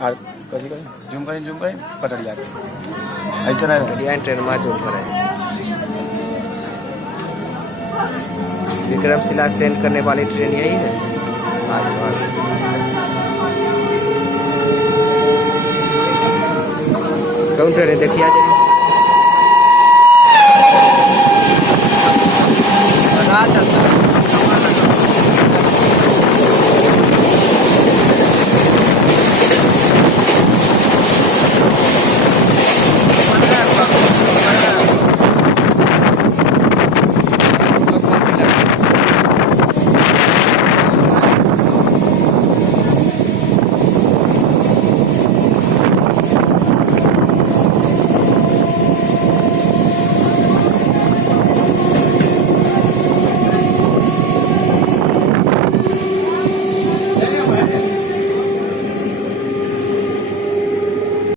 और कभी जूम करें पटरिया ऐसा ना पटरिया ट्रेन में जूम करें। विक्रमशिला सेंड करने वाली ट्रेन यही है। कौन ट्रेन है देखिए।